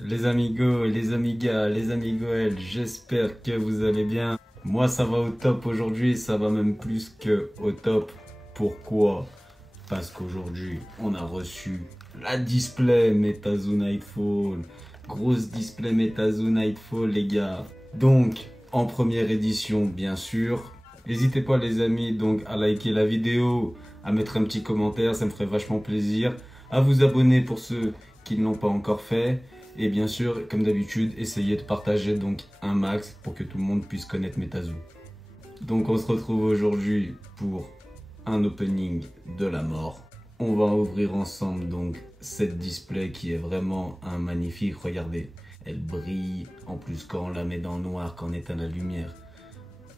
Les amigos, les amigas, les amigoelles, j'espère que vous allez bien. Moi ça va au top aujourd'hui, ça va même plus que au top. Pourquoi? Parce qu'aujourd'hui on a reçu la display Metazoo Nightfall. Grosse display Metazoo Nightfall les gars. Donc en première édition bien sûr. N'hésitez pas les amis donc à liker la vidéo, à mettre un petit commentaire, ça me ferait vachement plaisir. À vous abonner pour ceux qui ne l'ont pas encore fait. Et bien sûr, comme d'habitude, essayez de partager donc un max pour que tout le monde puisse connaître Metazoo. Donc on se retrouve aujourd'hui pour un opening de la mort. On va ouvrir ensemble donc cette display qui est vraiment un magnifique. Regardez, elle brille. En plus quand on la met dans le noir, quand on éteint la lumière,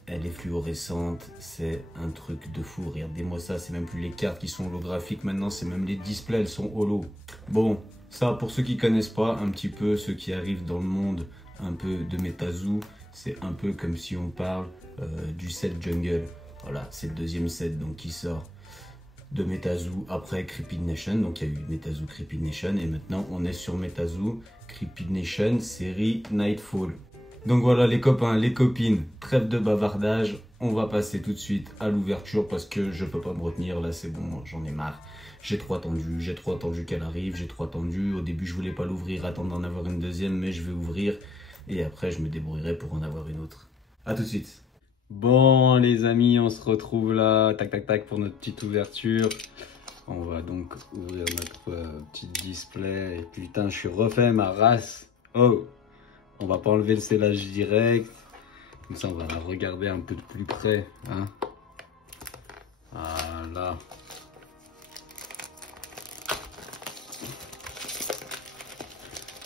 elle est fluorescente. C'est un truc de fou. Regardez-moi ça, c'est même plus les cartes qui sont holographiques maintenant, c'est même les displays, elles sont holo. Bon. Ça, pour ceux qui connaissent pas un petit peu, ceux qui arrivent dans le monde un peu de Metazoo, c'est un peu comme si on parle du set Jungle. Voilà, c'est le deuxième set donc qui sort de Metazoo après Creepy Nation. Donc il y a eu Metazoo Creepy Nation et maintenant on est sur Metazoo Creepy Nation série Nightfall. Donc voilà les copains, les copines, trêve de bavardage. On va passer tout de suite à l'ouverture parce que je peux pas me retenir là, c'est bon, j'en ai marre. J'ai trop attendu qu'elle arrive, j'ai trop attendu. Au début, je voulais pas l'ouvrir, attendre d'en avoir une deuxième, mais je vais ouvrir. Et après, je me débrouillerai pour en avoir une autre. A tout de suite. Bon, les amis, on se retrouve là, tac, tac, tac, pour notre petite ouverture. On va donc ouvrir notre petite display. Et putain, je suis refait, ma race. Oh, on va pas enlever le scellage direct. Comme ça, on va la regarder un peu de plus près. Hein. Voilà.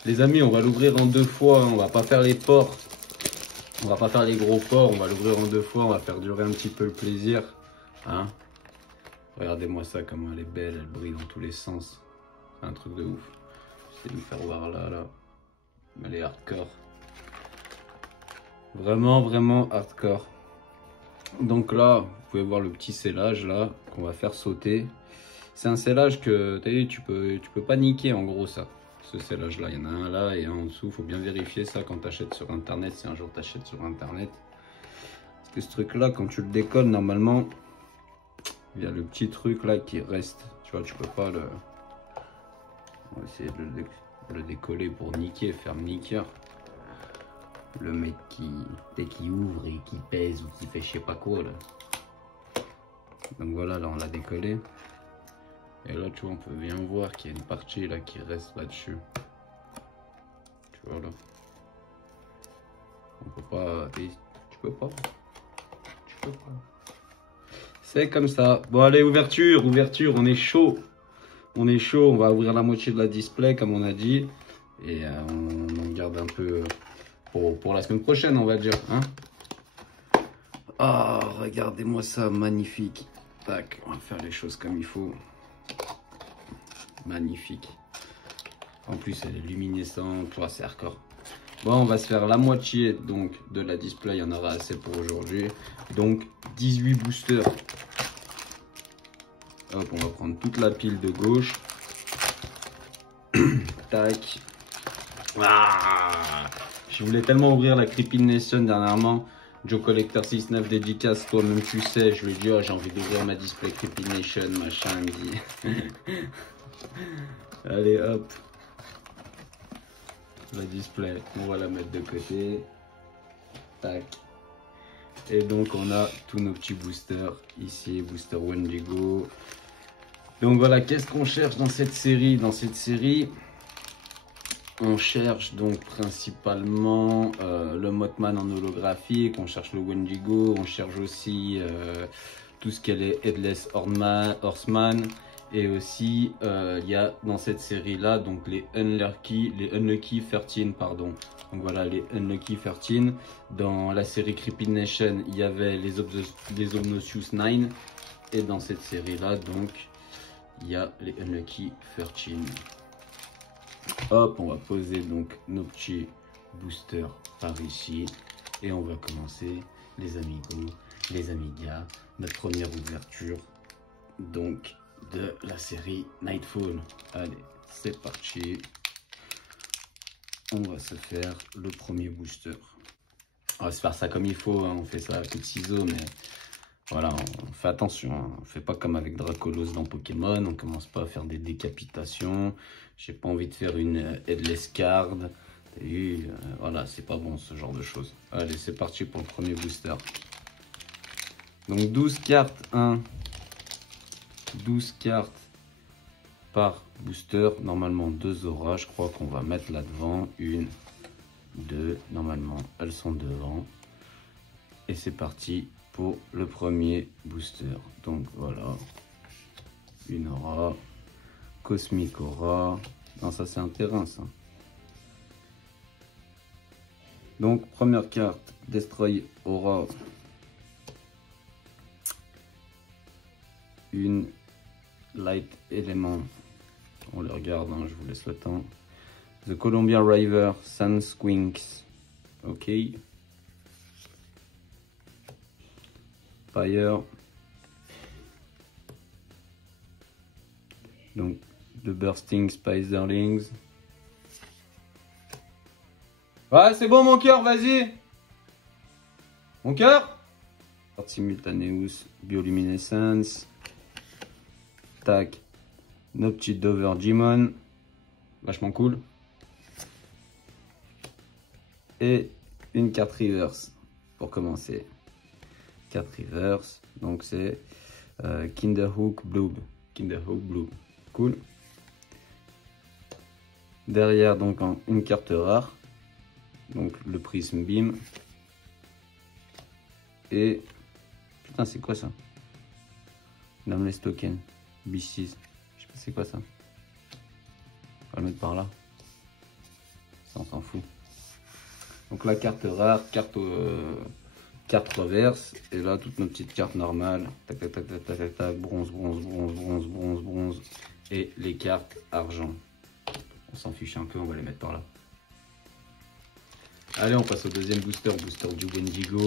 Les amis, on va l'ouvrir en deux fois, hein. On va pas faire les ports. On va pas faire les gros ports, on va l'ouvrir en deux fois, on va faire durer un petit peu le plaisir. Hein. Regardez-moi ça, comment elle est belle, elle brille dans tous les sens. C'est un truc de ouf. J'essaie de me faire voir là. Elle est hardcore. Vraiment, vraiment hardcore. Donc là, vous pouvez voir le petit scellage là, qu'on va faire sauter. C'est un scellage que tu peux pas niquer en gros ça. Ce scellage là, il y en a un là et un en dessous, faut bien vérifier ça quand tu achètes sur internet, si un jour tu achètes sur internet. Parce que ce truc là, quand tu le décolles normalement, il y a le petit truc là qui reste. Tu vois, tu peux pas le... On va essayer de le décoller pour niquer, faire niquer. Le mec qui ouvre et qui pèse ou qui fait je sais pas quoi là. Donc voilà, là on l'a décollé. Et là, tu vois, on peut bien voir qu'il y a une partie là qui reste là-dessus. Tu vois là. On peut pas... Tu peux pas. C'est comme ça. Bon allez, ouverture, on est chaud. On est chaud, on va ouvrir la moitié de la display comme on a dit. Et on garde un peu pour la semaine prochaine, on va dire. Hein. Ah, regardez-moi ça, magnifique. Tac, on va faire les choses comme il faut. Magnifique. En plus, elle est luminescente. C'est hardcore. Bon, on va se faire la moitié donc de la display. Il y en aura assez pour aujourd'hui. Donc, 18 boosters. Hop, on va prendre toute la pile de gauche. Tac. Ah, je voulais tellement ouvrir la Creepy Nation dernièrement. Joe Collector 69 dédicace, toi-même tu sais. Je lui ai dit, oh, j'ai envie d'ouvrir ma display Creepy Nation, machin. Il me dit. Allez hop, la display, on va la mettre de côté. Tac. Et donc on a tous nos petits boosters ici, booster Wendigo. Donc voilà, qu'est-ce qu'on cherche dans cette série? Dans cette série, on cherche donc principalement le Mothman en holographique, on cherche le Wendigo, on cherche aussi tout ce qu'elle est Headless Horseman. Et aussi, il y a dans cette série-là, donc les Unlucky 13, pardon. Donc voilà, les Unlucky 13. Dans la série Creepy Nation, il y avait les Obnoxious 9. Et dans cette série-là, donc, il y a les Unlucky 13. Hop, on va poser donc nos petits boosters par ici. Et on va commencer, les amigos, les amigas, notre première ouverture. Donc, de la série Nightfall. Allez, c'est parti. on va se faire le premier booster. On va se faire ça comme il faut, hein. On fait ça à coups de ciseaux, mais voilà, on fait attention, hein. On fait pas comme avec Dracolos dans Pokémon, on commence pas à faire des décapitations. J'ai pas envie de faire une Headless Card. Et voilà, c'est pas bon ce genre de choses. Allez, c'est parti pour le premier booster. Donc 12 cartes, 12 cartes par booster. Normalement 2 auras, je crois qu'on va mettre là devant. 1, 2, normalement elles sont devant. Et c'est parti pour le premier booster. Donc voilà, une aura, Cosmic Aura. Non, ça c'est un terrain ça. Donc première carte, Destroy Aura. Une Light Element. On le regarde, hein, je vous laisse le temps. The Columbia River, Sun Squinks. Ok. Fire. Donc, The Bursting Spiderlings. Ouais, c'est bon mon cœur, vas-y. Mon cœur. Simultaneous Bioluminescence. Tac. Noptidover Digimon. Vachement cool. Et une carte reverse pour commencer. Carte reverse. Donc c'est Kinderhook Blue. Kinderhook Blue. Cool. Derrière donc une carte rare. Donc le Prism Beam. Et putain, c'est quoi ça? Nameless Token. B6. Je sais pas c'est quoi ça. On va le mettre par là. Ça on s'en fout. Donc la carte rare, carte reverse. Et là toutes nos petites cartes normales. Tac tac tac tac tac tac tac. Bronze, bronze, bronze, bronze, bronze, bronze. Et les cartes argent. On s'en fiche un peu, on va les mettre par là. Allez, on passe au deuxième booster. Booster du Wendigo.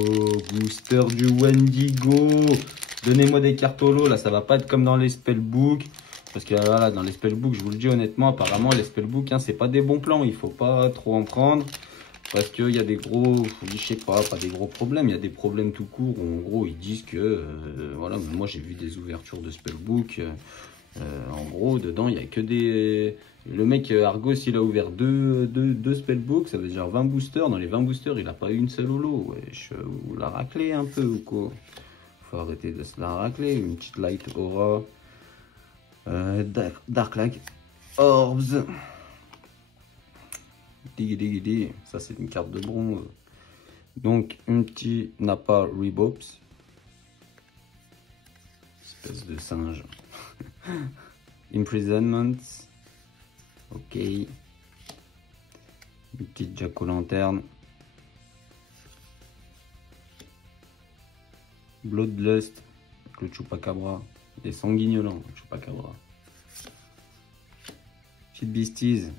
Booster du Wendigo. Donnez-moi des cartes holo. Là, ça va pas être comme dans les spellbooks. Parce que là, dans les spellbooks, je vous le dis honnêtement, apparemment, les spellbooks, hein, c'est pas des bons plans. Il faut pas trop en prendre. Parce qu'il y a des gros, je sais pas des gros problèmes. Il y a des problèmes tout court. Où, en gros, ils disent que, voilà, moi j'ai vu des ouvertures de spellbook. En gros, dedans, il n'y a que des... Le mec Argos, il a ouvert deux spellbooks, ça veut dire 20 boosters. Dans les 20 boosters, il n'a pas eu une seule holo. Wesh, vous la raclez un peu ou quoi? Faut arrêter de se la racler. Une petite Light Aura. Dark Lag Orbs. Diggy. Ça, c'est une carte de bronze. Donc, un petit Nappa Rebops. Espèce de singe. Imprisonment. Ok. Une petite Jack-o'-lanterne. Bloodlust. Le Chupacabra. Des sanguignolants. Chupacabra. Petite Beasties.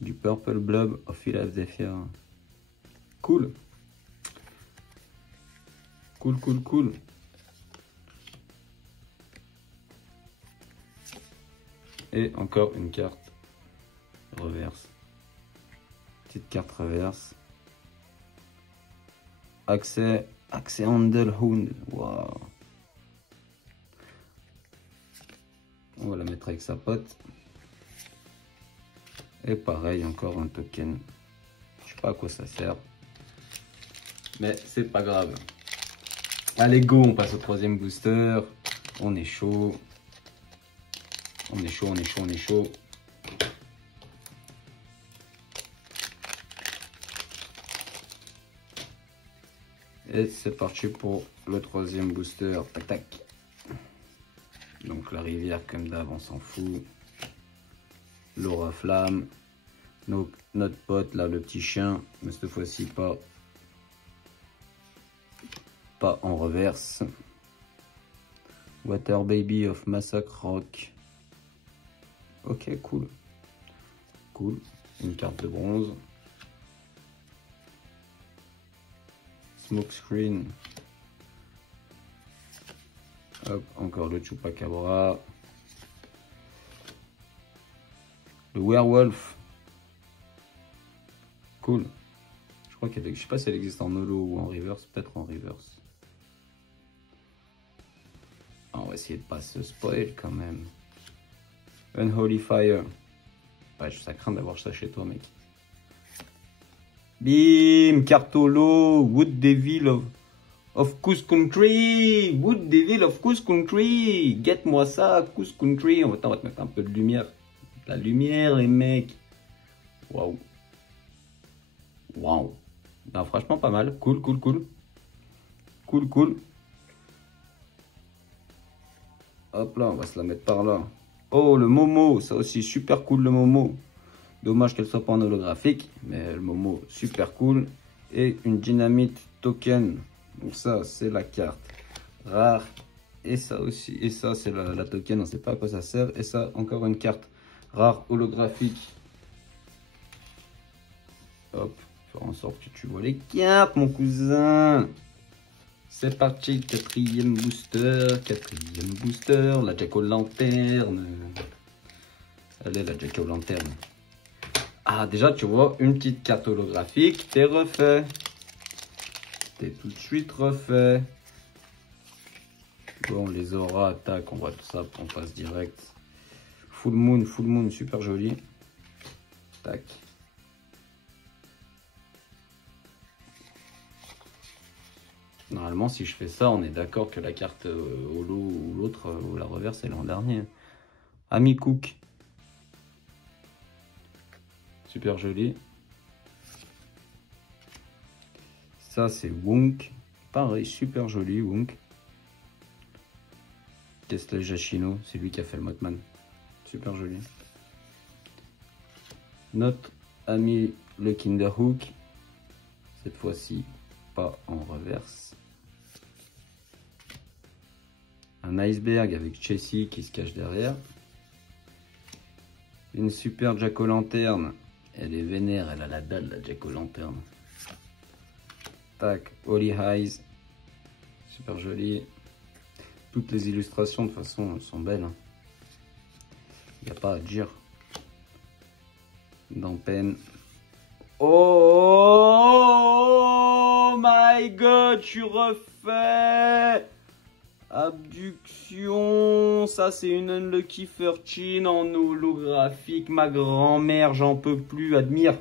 Du Purple Blob of Philadelphia. Cool. Cool. Et encore une carte reverse. Petite carte reverse. Accès Handelhund. Waouh. On va la mettre avec sa pote. Et pareil, encore un token. Je sais pas à quoi ça sert. Mais c'est pas grave. Allez, go, on passe au troisième booster. On est chaud. On est chaud. Et c'est parti pour le troisième booster. Tac tac. Donc la rivière comme d'hab, on s'en fout. L'aura flamme. Notre pote là, le petit chien. Mais cette fois-ci pas en reverse. Water Baby of Massacre Rock. Ok, cool. Une carte de bronze. Smokescreen. Hop, encore le Chupacabra. Le Werewolf. cool. Je crois qu'elle, je sais pas si elle existe en holo ou en reverse, peut-être en reverse. On va essayer de pas se spoil quand même. Unholy Fire. Ouais, ça craint d'avoir ça chez toi, mec. Bim, carte holo, Wood Devil of Coos Country. Wood Devil of Coos Country. Get-moi ça, Coos Country. On va te mettre un peu de lumière. La lumière, les mecs. Waouh. Waouh. Non, franchement, pas mal. Cool, cool, cool. Cool, cool. Hop là, on va se la mettre par là. Oh, le Momo. Ça aussi, super cool, le Momo. Dommage qu'elle soit pas en holographique. Mais le Momo, super cool. Et une Dynamite Token. Donc ça, c'est la carte rare. Et ça aussi. Et ça, c'est la token. On ne sait pas à quoi ça sert. Et ça, encore une carte rare holographique. Hop. Faire en sorte que tu vois les cartes, mon cousin. C'est parti, quatrième booster, la Jack-o'-lanterne. Elle est la Jack-o'-lanterne. Ah, déjà, tu vois, une petite carte holographique, t'es refait. T'es tout de suite refait. Bon, les auras, tac, on voit tout ça, on passe direct. Full moon, super joli. Tac. Normalement, si je fais ça, on est d'accord que la carte holo ou l'autre, ou la reverse, elle est en dernier. Ami Cook. Super joli. Ça, c'est Wonk. Pareil, super joli, Wonk. Tesla Jachino, c'est lui qui a fait le Mothman. Super joli. Notre ami le Kinderhook. Cette fois-ci, pas en reverse. Un iceberg avec Chessie qui se cache derrière. Une super Jack-o'-lanterne. Elle est vénère, elle a la dalle, la Jack-o'-lanterne. Tac, Holy Eyes. Super joli. Toutes les illustrations, de toute façon, elles sont belles. Il n'y a pas à dire. Dans peine. Oh my god, tu refais Abduction. Ça, c'est une Unlucky 13 en holographique. Ma grand-mère, j'en peux plus. Admire.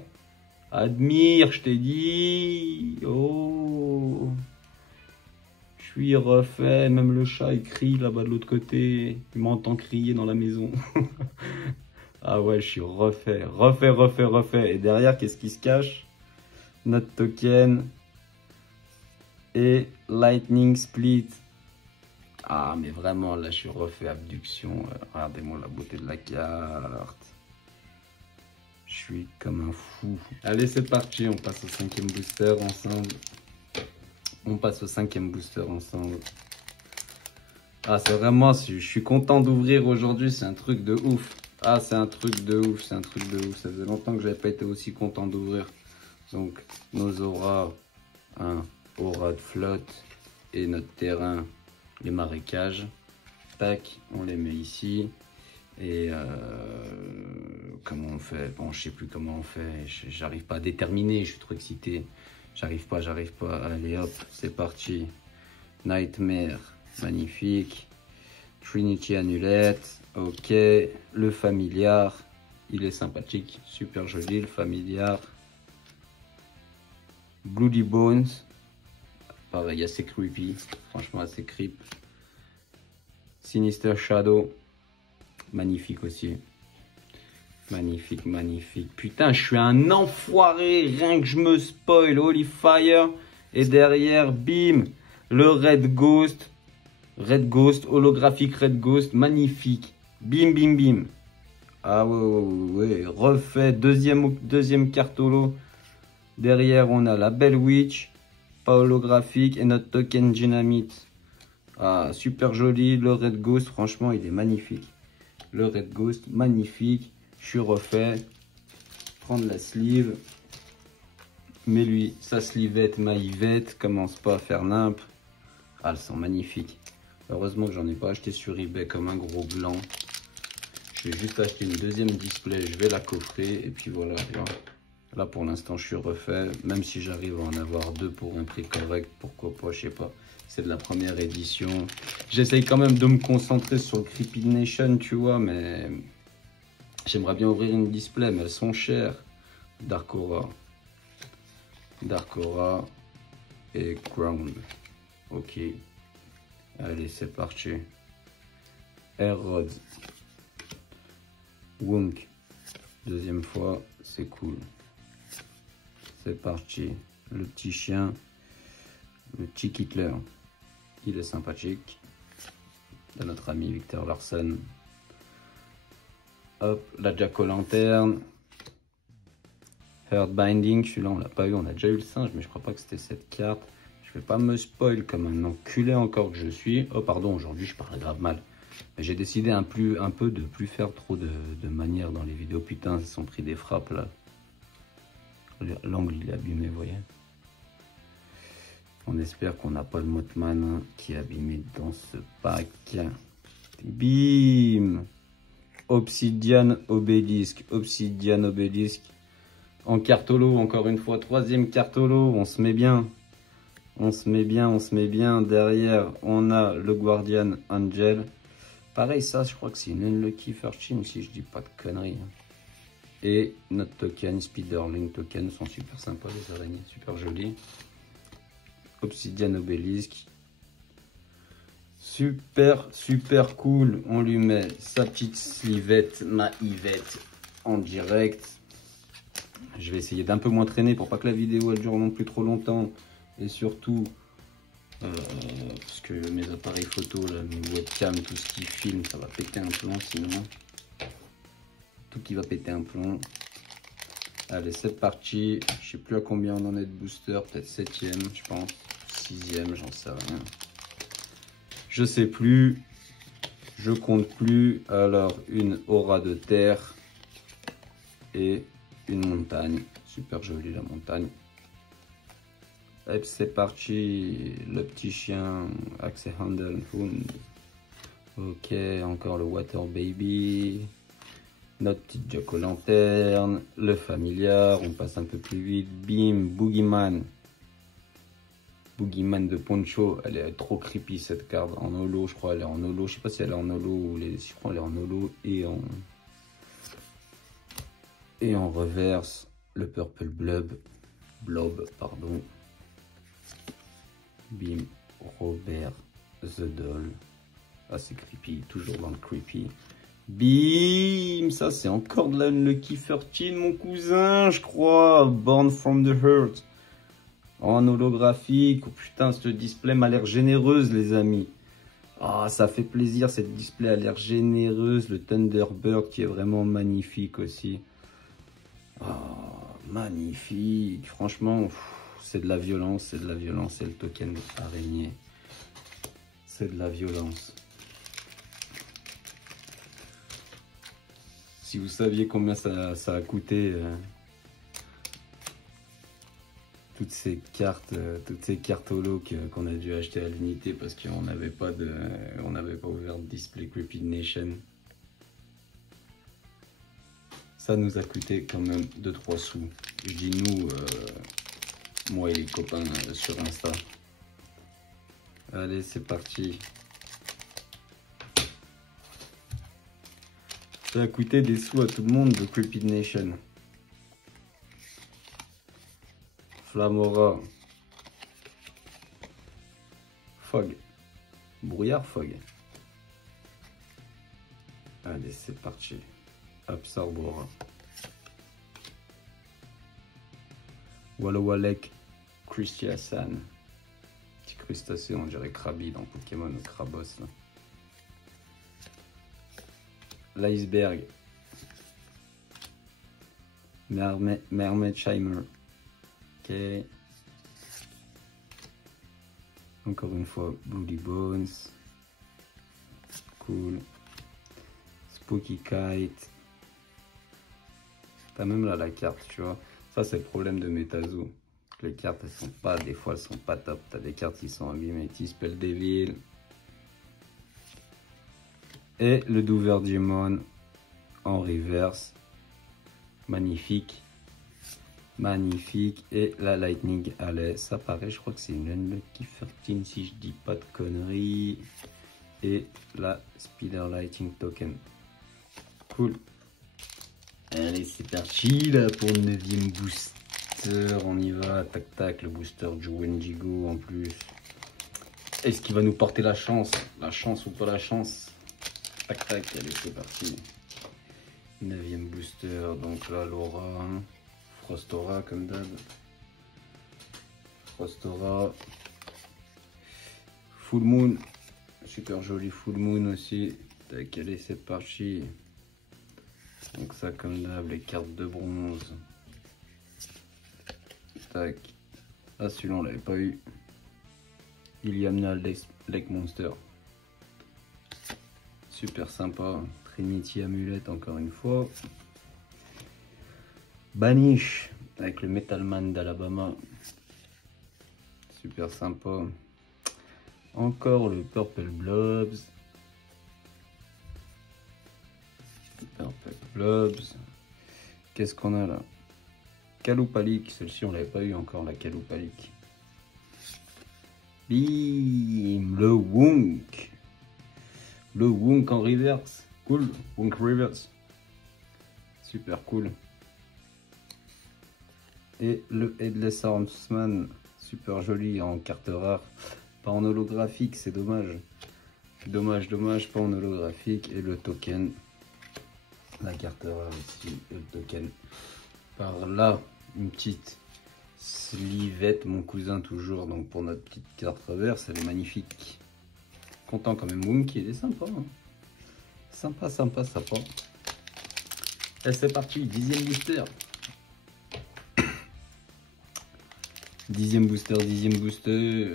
Admire, je t'ai dit. Oh. Je suis refait. Même le chat, il crie là-bas de l'autre côté. Il m'entend crier dans la maison. Ah ouais, je suis refait. Refait. Et derrière, qu'est-ce qui se cache? Notre token. Et Lightning Split. Ah, mais vraiment, là, je suis refait abduction. Regardez-moi la beauté de la carte. Je suis comme un fou. Allez, c'est parti. On passe au 5e booster ensemble. Ah, c'est vraiment, je suis content d'ouvrir aujourd'hui. C'est un truc de ouf. Ah, c'est un truc de ouf. Ça faisait longtemps que j'avais pas été aussi content d'ouvrir. Donc, nos auras. Aura de flotte. Et notre terrain. Les marécages, tac, on les met ici. Et comment on fait? Bon, je sais plus comment on fait. J'arrive pas à déterminer. Je suis trop excité. J'arrive pas. Allez, hop, c'est parti. Nightmare, magnifique. Trinity Annulette, ok. Le familiar, il est sympathique, super joli. Le familiar. Bloody Bones. Pareil, assez creepy, franchement assez creep. Sinister Shadow, magnifique aussi. Magnifique. Putain, je suis un enfoiré, rien que je me spoil. Holy Fire. Et derrière, bim, le Red Ghost. Holographique Red Ghost, magnifique. Bim. Ah ouais, refait. Deuxième carte holo. Derrière, on a la Bell Witch. Holographique et notre token Dynamite. Ah, super joli. Le Red Ghost, franchement, il est magnifique. Le Red Ghost, magnifique. Je suis refait. Prendre la sleeve. Mais lui, sa slivette, ma Yvette, commence pas à faire nimp. Ah, elles sont magnifiques. Heureusement que j'en ai pas acheté sur eBay comme un gros blanc. Je vais juste acheter une deuxième display. Je vais la coffrer. Et puis voilà. Là, pour l'instant, je suis refait. Même si j'arrive à en avoir 2 pour un prix correct, pourquoi pas, je sais pas. C'est de la première édition. J'essaye quand même de me concentrer sur le Creepy Nation, tu vois, mais j'aimerais bien ouvrir une display, mais elles sont chères. Dark Aura et Ground. Ok. Allez, c'est parti. Air Rod. Wunk. Deuxième fois, c'est cool. C'est parti. Le petit chien. Le petit Hitler. Il est sympathique. De notre ami Victor Larsen. Hop, la Jack-o'-lanterne. Heart Binding, celui-là on l'a pas eu, on a déjà eu le singe, mais je crois pas que c'était cette carte. Je vais pas me spoil comme un enculé encore que je suis. Oh pardon, aujourd'hui je parle grave mal. J'ai décidé un peu de plus faire trop de manière dans les vidéos. Putain, ils sont pris des frappes là. L'angle il est abîmé, vous voyez. On espère qu'on n'a pas le Mothman qui est abîmé dans ce pack. Bim! Obsidian Obélisque. Obsidian Obélisque. En carte holo, encore une fois. 3e carte holo. On se met bien. On se met bien. Derrière, on a le Guardian Angel. Pareil, ça, je crois que c'est une Unlucky Fortune, si je dis pas de conneries. Et notre token, Spiderling token, sont super sympas, les araignées, super jolies. Obsidian Obélisque. Super cool. On lui met sa petite slivette, ma Yvette, en direct. Je vais essayer d'un peu moins traîner pour pas que la vidéo elle dure non plus trop longtemps. Et surtout, parce que mes appareils photo, là, mes webcams, tout ce qui filme, ça va péter un plomb sinon. Tout qui va péter un plomb. Allez, c'est parti. Je sais plus à combien on en est de booster, peut-être 7e, je pense. 6e, j'en sais rien. Je sais plus. Je compte plus. Alors, une aura de terre et une montagne. Super jolie la montagne. Et c'est parti. Le petit chien Axe Handle. Ok, encore le Water Baby. Notre petite Jack-o'-lanterne. Le familiar. On passe un peu plus vite. Bim, Boogeyman. Boogeyman de Poncho. Elle est trop creepy cette carte. En holo, je crois. Elle est en holo. Je sais pas si elle est en holo ou je crois qu'elle est en holo et en reverse. Le Purple Blob, pardon. Bim, Robert the Doll. Ah, c'est creepy, toujours dans le creepy. Bim, ça c'est encore de la Unlucky 13, mon cousin, je crois. Born from the Hurt. En holographique. Oh, putain, ce display m'a l'air généreuse, les amis. Ah, ça fait plaisir, cette display a l'air généreuse. Le Thunderbird qui est vraiment magnifique aussi. Ah, magnifique. Franchement, c'est de la violence, c'est le token araignée. C'est de la violence. Si vous saviez combien ça a coûté toutes ces cartes holo qu'on a dû acheter à l'unité parce qu'on n'avait pas ouvert de display Creepy Nation. Ça nous a coûté quand même 2-3 sous. Je dis nous, moi et les copains sur Insta. Allez, c'est parti. Ça a coûté des sous à tout le monde de Creepy Nation. Flamora. Fog. Brouillard Fog. Allez, c'est parti. Absorbora. Wallowalek Christiasan. Petit crustacé, on dirait Krabi dans Pokémon ou Krabos. L'iceberg. Mermaid Shimer. Ok. Encore une fois, Bloody Bones. Cool. Spooky Kite. T'as même là la carte, tu vois. Ça, c'est le problème de Metazo. Les cartes, elles sont pas, des fois, elles sont pas top. T'as des cartes qui sont abîmées. T-Spell Devil. Et le Douverdimon en reverse. Magnifique. Magnifique. Et la Lightning, allez, ça paraît, je crois que c'est une Unlucky 13 si je dis pas de conneries. Et la Spider Lighting Token. Cool. Allez, c'est parti là pour le 9e booster. On y va, tac tac, le booster du Wendigo en plus. Est-ce qu'il va nous porter la chance? La chance ou pas la chance? Tac tac, allez, c'est parti. 9e booster, donc là, Laura, Frostora comme d'hab. Frostora. Full Moon. Super joli Full Moon aussi. Tac, allez, c'est parti. Donc ça comme d'hab, les cartes de bronze. Tac. Ah celui-là on l'avait pas eu. Iliamna Lake Monster. Super sympa. Trinity Amulette encore une fois. Banish avec le Metal Man d'Alabama. Super sympa. Encore le Purple Blobs. Purple Blobs. Qu'est-ce qu'on a là? Kaloupalik, celle-ci on l'avait pas eu encore, la Kaloupalik. Bim, le Wunk. Le Wunk en reverse. Cool, Wunk reverse. Super cool. Et le Headless Armsman, super joli en carte rare. Pas en holographique, c'est dommage. Dommage, pas en holographique. Et le token. La carte rare ici, le token. Par là, une petite slivette, mon cousin toujours, donc pour notre petite carte reverse, elle est magnifique. Content quand même, Wonky, il est sympa. Hein. Sympa. Et c'est parti, 10e booster. 10e booster.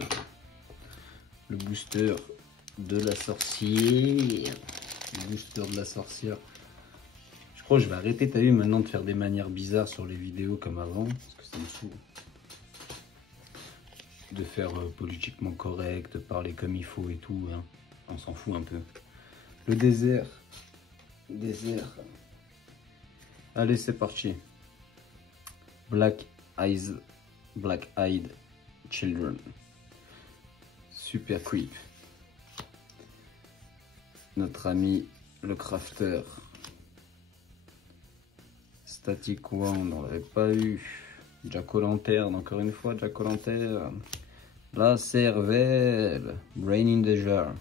Le booster de la sorcière. Le booster de la sorcière. Je crois que je vais arrêter, t'as vu, maintenant de faire des manières bizarres sur les vidéos comme avant, parce que ça me saoule. De faire politiquement correct, de parler comme il faut et tout, hein. On s'en fout un peu. Le désert. Allez, c'est parti. Black Eyed Children. Super creep. Notre ami le crafter. Static Wand, on l'avait pas eu. Jack-o'-lanterne, encore une fois, Jack-o'-lanterne. La cervelle. Brain in the jar.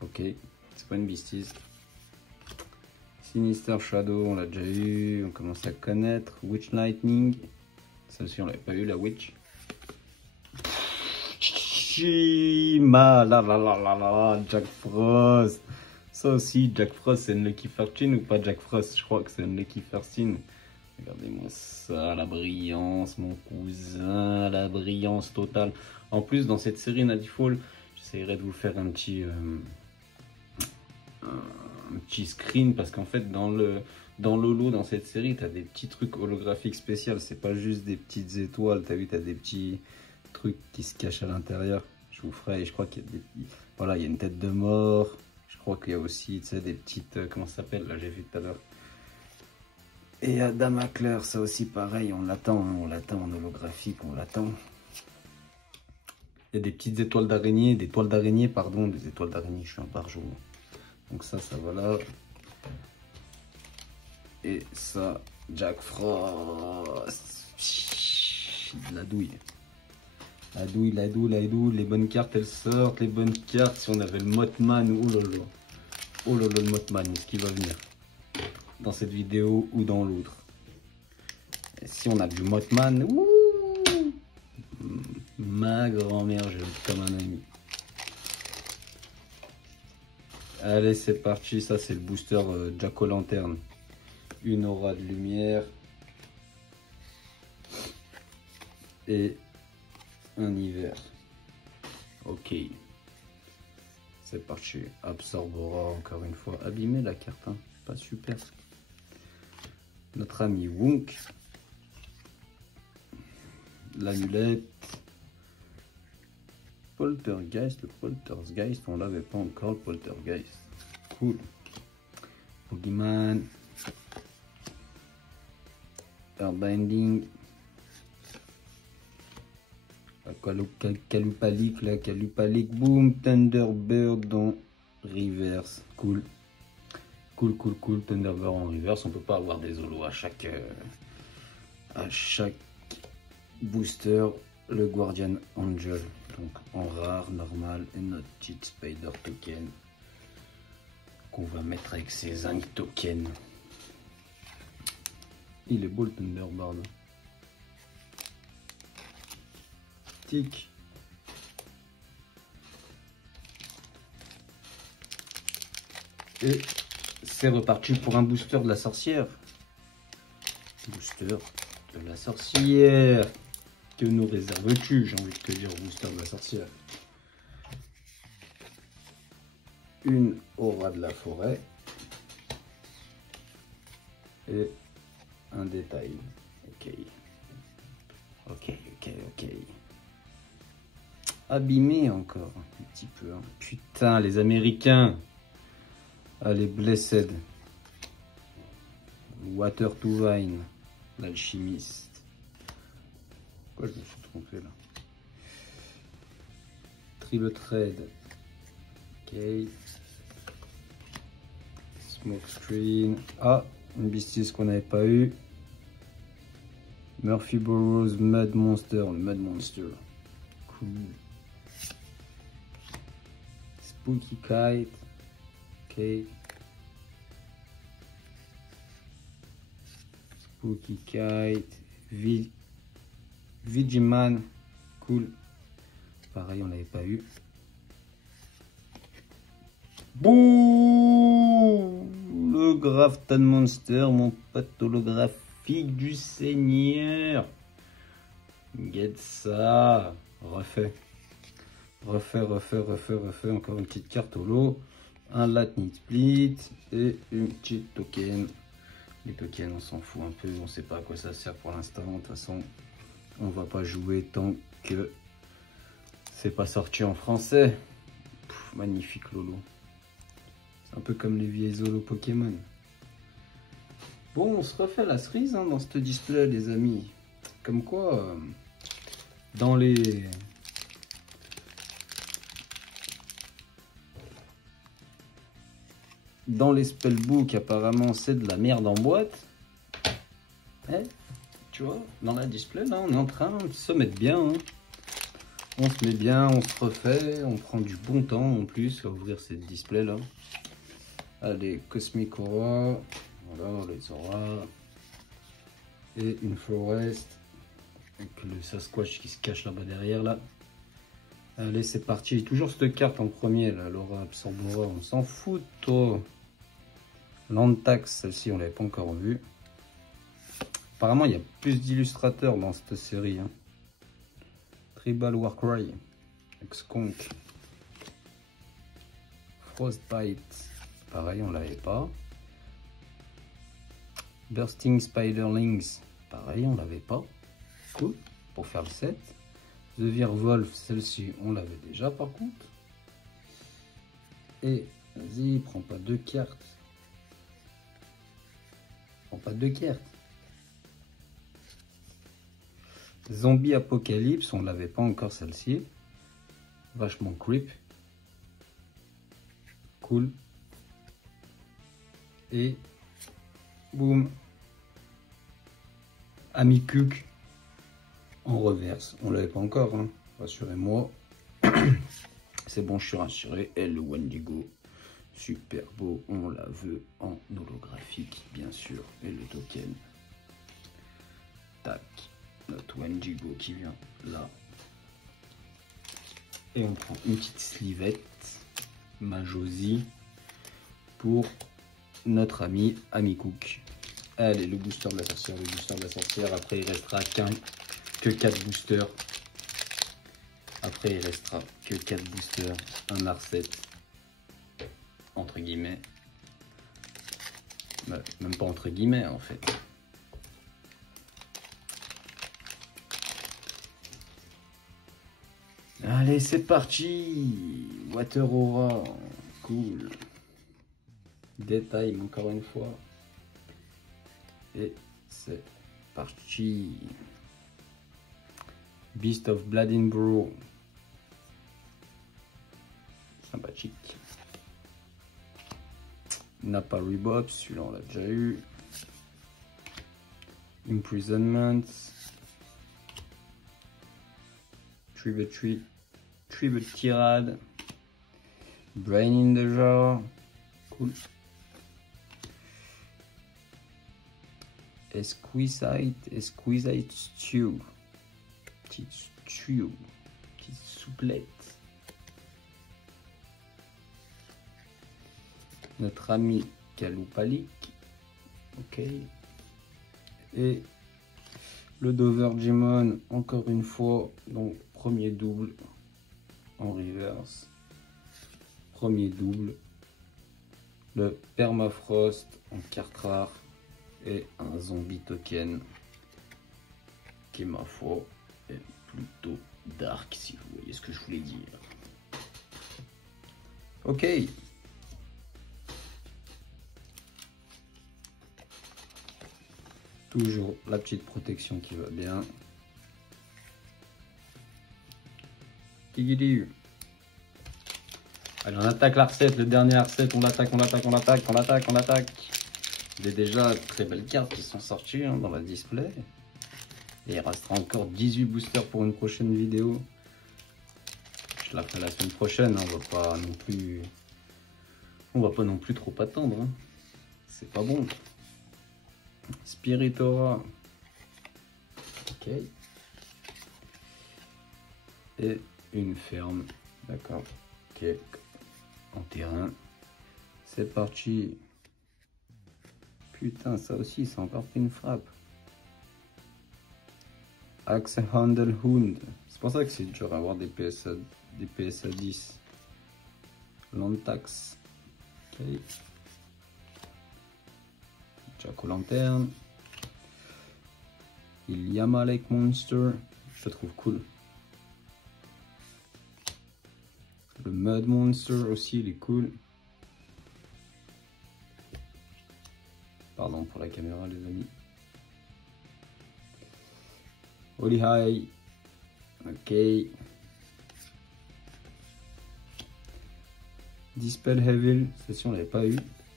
Ok, c'est pas une bêtise. Sinister Shadow, on l'a déjà eu. On commence à connaître. Witch Lightning. Celle-ci, on l'avait pas eu, la Witch. Jack Frost. Ça aussi, Jack Frost, c'est une Lucky 13 ou pas Jack Frost? Je crois que c'est une Lucky 13. Regardez-moi ça, la brillance, mon cousin, la brillance totale. En plus, dans cette série Nightfall, j'essaierai de vous faire un petit screen parce qu'en fait, dans le lot, dans cette série, tu as des petits trucs holographiques spéciaux. C'est pas juste des petites étoiles, tu as vu, tu as des petits trucs qui se cachent à l'intérieur. Je vous ferai, je crois qu'il y a des... Voilà, il y a une tête de mort. Je crois qu'il y a aussi, tu sais, des petites... comment ça s'appelle, là, j'ai vu tout à l'heure. Et Adam Hackler, ça aussi pareil, on l'attend, hein, on l'attend en holographique, on l'attend. Il y a des petites étoiles d'araignée, des étoiles d'araignée, je suis un barjot. Donc ça va là. Et ça, Jack Frost. La douille. La douille, les bonnes cartes elles sortent, les bonnes cartes. Si on avait le Mothman, oh là là. Oh là là, le Mothman, est-ce qu'il va venir dans cette vidéo ou dans l'autre? Si on a du Mothman, ma grand-mère, je l'aime comme un ami. Allez, c'est parti, ça c'est le booster Jack-o'-lanterne. Une aura de lumière. Et un hiver. Ok. C'est parti. Absorbera encore une fois. Abîmer la carte, hein. Pas super. Notre ami Wunk. L'amulette. Poltergeist. Le Poltergeist, on l'avait pas encore, le Poltergeist. Cool. Boogeyman. Airbinding. Calupalic, là, Calupalic, boom, Thunderbird dans reverse, cool. Cool, Thunderbird en reverse, on peut pas avoir des holos à chaque booster. Le Guardian Angel, donc en rare, normal, et notre petite Spider Token, qu'on va mettre avec ses 5 tokens. Il est beau le Thunderbird. Tic. Et c'est reparti pour un booster de la sorcière. Booster de la sorcière. Que nous réserves-tu, j'ai envie de te dire, booster de la sorcière. Une aura de la forêt. Et un détail. Ok. Abîmé encore un petit peu. Hein. Putain, les Américains. Allez, Blessed. Water to Vine. L'alchimiste. Pourquoi je me suis trompé là? Triple Trade. Ok. Smoke Screen. Ah, une Beasties qu'on n'avait pas eu. Murphy Burroughs Mud Monster. Le Mud Monster. Cool. Spooky Kite. Ok. Spooky Kite. Vigiman. Cool. Pareil, on l'avait pas eu. Bouh! Le Grafton Monster, mon pote holographique du Seigneur. Get ça. Refait. Encore une petite carte holo. Un Lightning Split et une petite token. Les tokens, on s'en fout un peu. On sait pas à quoi ça sert pour l'instant. De toute façon, on va pas jouer tant que c'est pas sorti en français. Pff, magnifique Lolo. C'est un peu comme les vieilles holos Pokémon. Bon, on se refait la cerise hein, dans ce display, les amis. Comme quoi, dans les spellbooks, apparemment, c'est de la merde en boîte. Eh, tu vois, dans la display, là, on est en train de se mettre bien. Hein. On se met bien, on se refait, on prend du bon temps en plus à ouvrir cette display là. Allez, Cosmic Aura, voilà les auras. Et une Forest, avec le Sasquatch qui se cache là-bas derrière là. Allez, c'est parti. Toujours cette carte en premier là, l'Aura Absorbora, on s'en fout toi. Lantax, celle-ci on l'avait pas encore vue. Apparemment, il y a plus d'illustrateurs dans cette série. Hein. Tribal Warcry, Skunk, Frostbite, pareil, on l'avait pas. Bursting Spiderlings, pareil, on l'avait pas. Cool, pour faire le set. The Virwolf, celle-ci, on l'avait déjà par contre. Et, vas-y, prends pas deux cartes. Prends pas deux cartes. Zombie Apocalypse, on l'avait pas encore celle-ci. Vachement creep. Cool. Et boum. Amikuk en reverse. On l'avait pas encore, hein. Rassurez-moi. C'est bon, je suis rassuré. Et le Wendigo. Super beau. On la veut en holographique, bien sûr. Et le token. Tac. Notre Wendigo qui vient là. Et on prend une petite slivette Majosi pour notre ami Amikuk. Allez, le booster de la sorcière, le booster de la sorcière. Après, il restera que 4 boosters. Après, il restera que 4 boosters. Un Narset, entre guillemets. Bah, même pas entre guillemets, en fait. Allez, c'est parti. Water Aura, cool. Détail, encore une fois. Et c'est parti. Beast of Bladinborough. Sympathique. Napa Rebop, celui-là on l'a déjà eu. Imprisonment. Tributary. Tirade. Brain in the Jar. Cool. Exquisite Stew. Petite stew. Petite souplette. Notre ami Kaloupalik. Ok. Et le Dovergemon, encore une fois. Donc, premier double en reverse. Premier double. Le Permafrost en carte rare. Et un zombie token qui, ma foi, est plutôt dark, si vous voyez ce que je voulais dire. Ok. Toujours la petite protection qui va bien. Allez, on attaque la recette, le dernier recette, on l'attaque. Il y a déjà de très belles cartes qui sont sorties dans la display. Et il restera encore 18 boosters pour une prochaine vidéo. Je la ferai la semaine prochaine, on va pas non plus trop attendre. Hein. C'est pas bon. Spiritora. Ok. Et une ferme. D'accord. Ok. En terrain. C'est parti. Putain, ça aussi, c'est encore fait une frappe. Axe Handle Hound. C'est pour ça que c'est dur à avoir des PSA 10. Lantax. Ok. Jack-o'-lanterne. Il Yama Lake Monster. Je trouve cool. Le Mud Monster aussi, il est cool. Pardon pour la caméra, les amis. Holy High. Ok. Dispel Heavy. Celle-ci, on l'avait pas eu.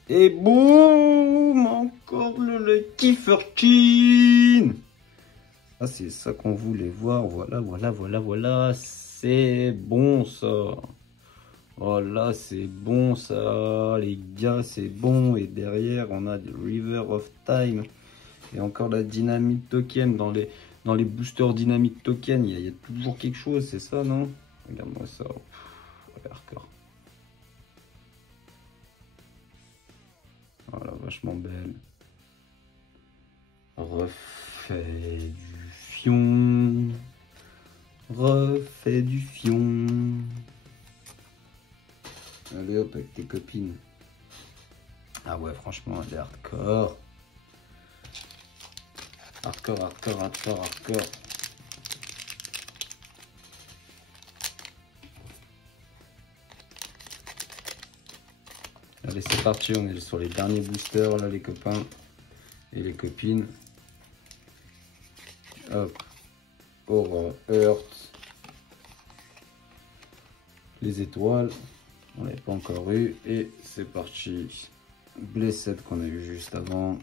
Et boum, encore le Kieferkin. Ah, c'est ça qu'on voulait voir. Voilà. C'est bon, ça. Oh là, c'est bon, ça. Les gars, c'est bon. Et derrière, on a le River of Time. Et encore la Dynamite Token. Dans les boosters Dynamite Token, il y a toujours quelque chose, c'est ça, non? Regarde-moi ça. Hardcore. Voilà, vachement belle. Refait du fion. Allez hop, avec tes copines. Ah ouais, franchement, elle est hardcore. Hardcore. Allez, c'est parti, on est sur les derniers boosters, là, les copains et les copines. Hop, Aura, Earth, les étoiles, on l'avait pas encore eu, et c'est parti. Blessed qu'on a eu juste avant.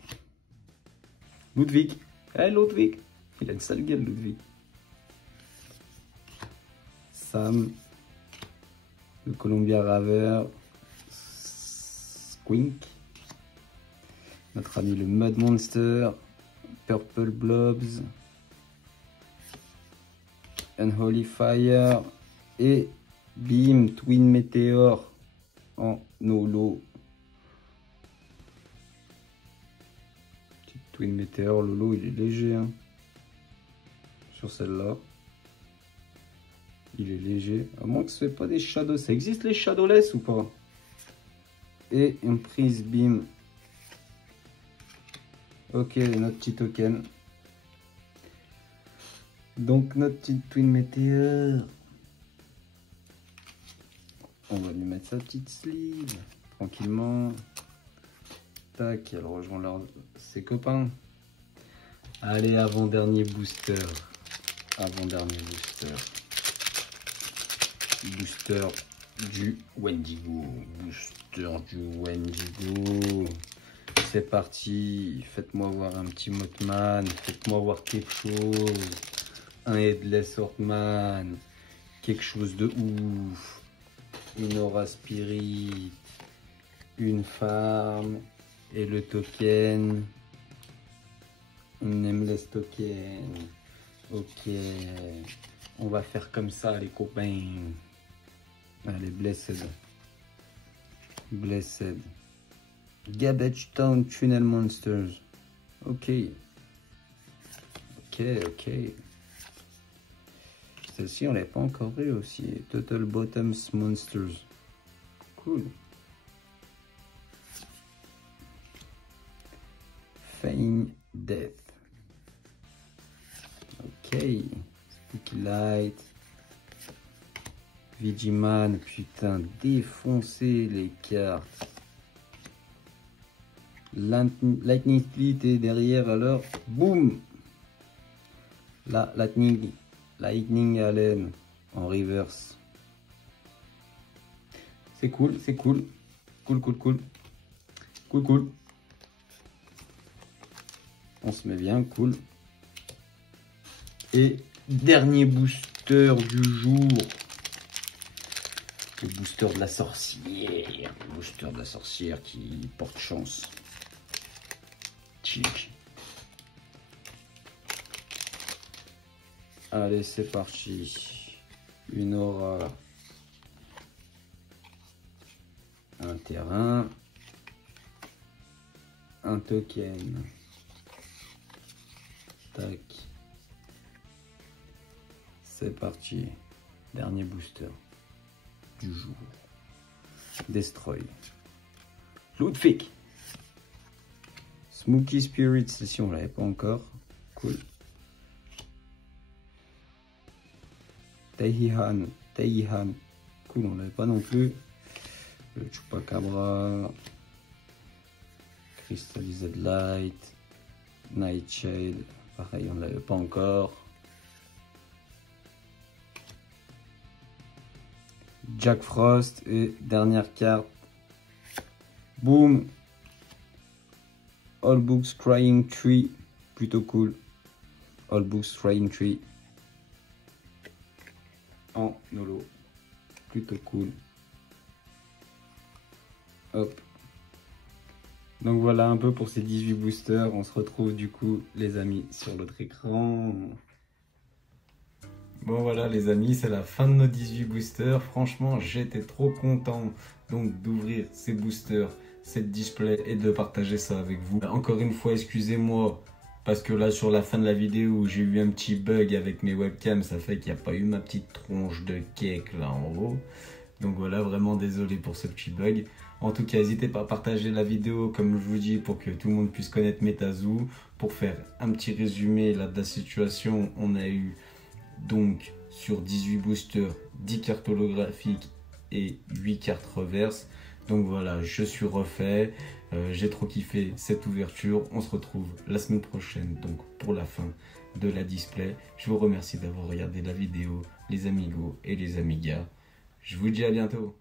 Ludwig, Ludwig, il a une sale gueule, Ludwig. Sam, le Columbia Raver, Squink, notre ami le Mud Monster, Purple Blobs, Unholy Fire et Beam Twin Meteor en holo. Petite Twin Meteor, Lolo, il est léger hein. Sur celle-là. Il est léger, à moins que ce soit pas des shadows. Ça existe les shadowless ou pas? Et une prise beam. Ok, notre petit token. Donc notre petite Twin Meteor. On va lui mettre sa petite sleeve. Tranquillement. Tac, elle rejoint ses copains. Allez, avant-dernier booster. Avant-dernier booster. Booster du Wendigo. Booster du Wendigo. C'est parti. Faites-moi voir un petit Mothman. Faites-moi voir quelque chose. Un Headless Horseman. Quelque chose de ouf. Une Aura Spirit. Une farm. Et le token. Une Nameless token. Ok. On va faire comme ça, les copains. Allez, Blessed. Blessed. Garbage Town Tunnel Monsters. Ok. Ok, ok. Celle-ci, on l'a pas encore eu aussi. Total Bottoms Monsters. Cool. Feign Death. Ok. Spooky Light. Vigiman. Putain, défoncer les cartes. Lightning Split et derrière alors, boum. La Lightning Allen en reverse. C'est cool, c'est cool. Cool, cool, cool. Cool, cool. On se met bien, cool. Et dernier booster du jour. Le booster de la sorcière. Le booster de la sorcière qui porte chance. Chic. Allez, c'est parti. Une aura. Un terrain. Un token. Tac. C'est parti. Dernier booster du jour. Destroy. Ludwig. Smoky Spirit, ceci on l'avait pas encore. Cool. Taihan. Cool, on l'avait pas non plus. Le Chupacabra. Crystallized Light. Nightshade. Pareil, on ne l'avait pas encore. Jack Frost. Et dernière carte. Boom. All Books Crying Tree. Plutôt cool. All Books Crying Tree. En holo. Plutôt cool. Hop. Donc voilà un peu pour ces 18 boosters. On se retrouve du coup les amis sur l'autre écran. Bon voilà les amis, c'est la fin de nos 18 boosters. Franchement j'étais trop content donc d'ouvrir ces boosters, cette display et de partager ça avec vous. Encore une fois excusez-moi parce que là sur la fin de la vidéo j'ai eu un petit bug avec mes webcams. Ça fait qu'il n'y a pas eu ma petite tronche de cake là en haut. Donc voilà, vraiment désolé pour ce petit bug. En tout cas, n'hésitez pas à partager la vidéo, comme je vous dis, pour que tout le monde puisse connaître MetaZoo. Pour faire un petit résumé là, de la situation, on a eu donc sur 18 boosters, 10 cartes holographiques et 8 cartes reverse. Donc voilà, je suis refait. J'ai trop kiffé cette ouverture. On se retrouve la semaine prochaine donc pour la fin de la display. Je vous remercie d'avoir regardé la vidéo, les amigos et les amigas. Je vous dis à bientôt.